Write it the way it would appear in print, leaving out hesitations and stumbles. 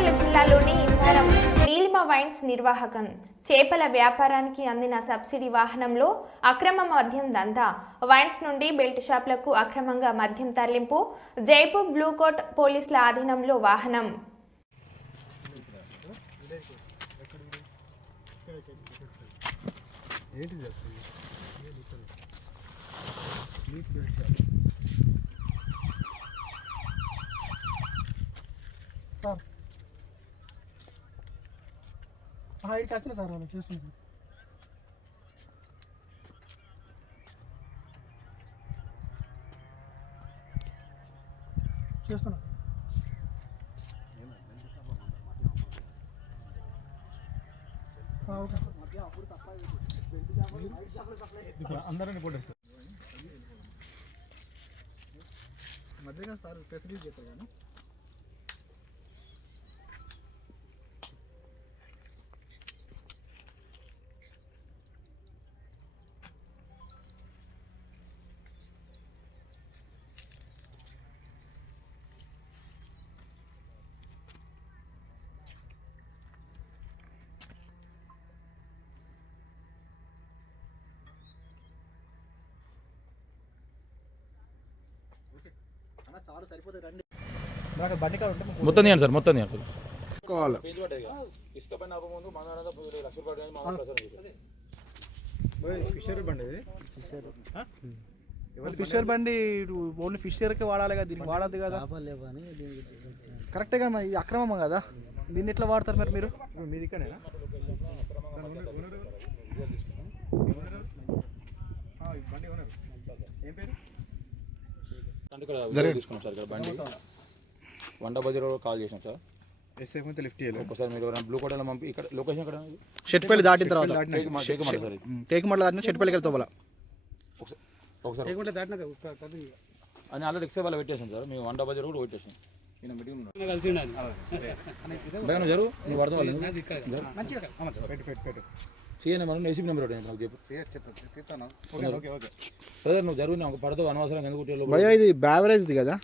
సిరిసిల్ల జిల్లాలోని ఇంధారం నీలిమ వైన్స్ నిర్వాహకం చేపల వ్యాపారానికి అందిన సబ్సిడీ వాహనంలో అక్రమ మద్యం దందా వైన్స్ నుండి బెల్ట్ షాపులకు అక్రమంగా మద్యం తరలింపు జైపూర్ బ్లూకోట్ పోలీసుల ఆధీనంలో వాహనం ఇక్కడికి వచ్చిన సార్ వాళ్ళు చూస్తున్నాను అందరూ కొట్టేస్తారు మధ్యగా సార్ ఫెసిలిటీ చెప్పారు కానీ మొత్తం తీయండి సార్ మొత్తం తీయండి ఫిషర్ బండి ఓన్లీ ఫిషర్కే వాడాలి కదా దీనికి వాడద్దు కదా కరెక్టే కదా మరి ఇది అక్రమం కదా దీన్ని ఎట్లా వాడతారు మరి మీరు మీది ఇక్కడేనా ఏం పేరు తీసుకున్నాం సార్ ఇక్కడ బండి వండ బజార్ కాల్ చేసాం సార్ ఎస్ఎఫ్ అయితే లిఫ్ట్ చేయాలి ఒకసారి మీరు బ్లూ కోటలో పంపి ఇక్కడ లొకేషన్ ఎక్కడ షెట్పల్లి దాటిన తర్వాత టేకుమట్ల దాటిన షెట్పల్లికి వెళ్తాం వాళ్ళ ఒకసారి అని ఆల్రెడీ ఎక్సే వాళ్ళు పెట్టేసాం సార్ మేము వండ బజార్ కూడా పెట్టేసాం నేను మీటింగ్ ఉన్నాను జరుగు నువ్వు అర్థం సీఎన్ నెంబర్ ఏసీ నెంబర్ ఒకటి నాకు చెప్పు నువ్వు జరుగు నాకు పడతావు అనవసరంగా ఎందుకు ఇది బ్యావరేజ్ది కదా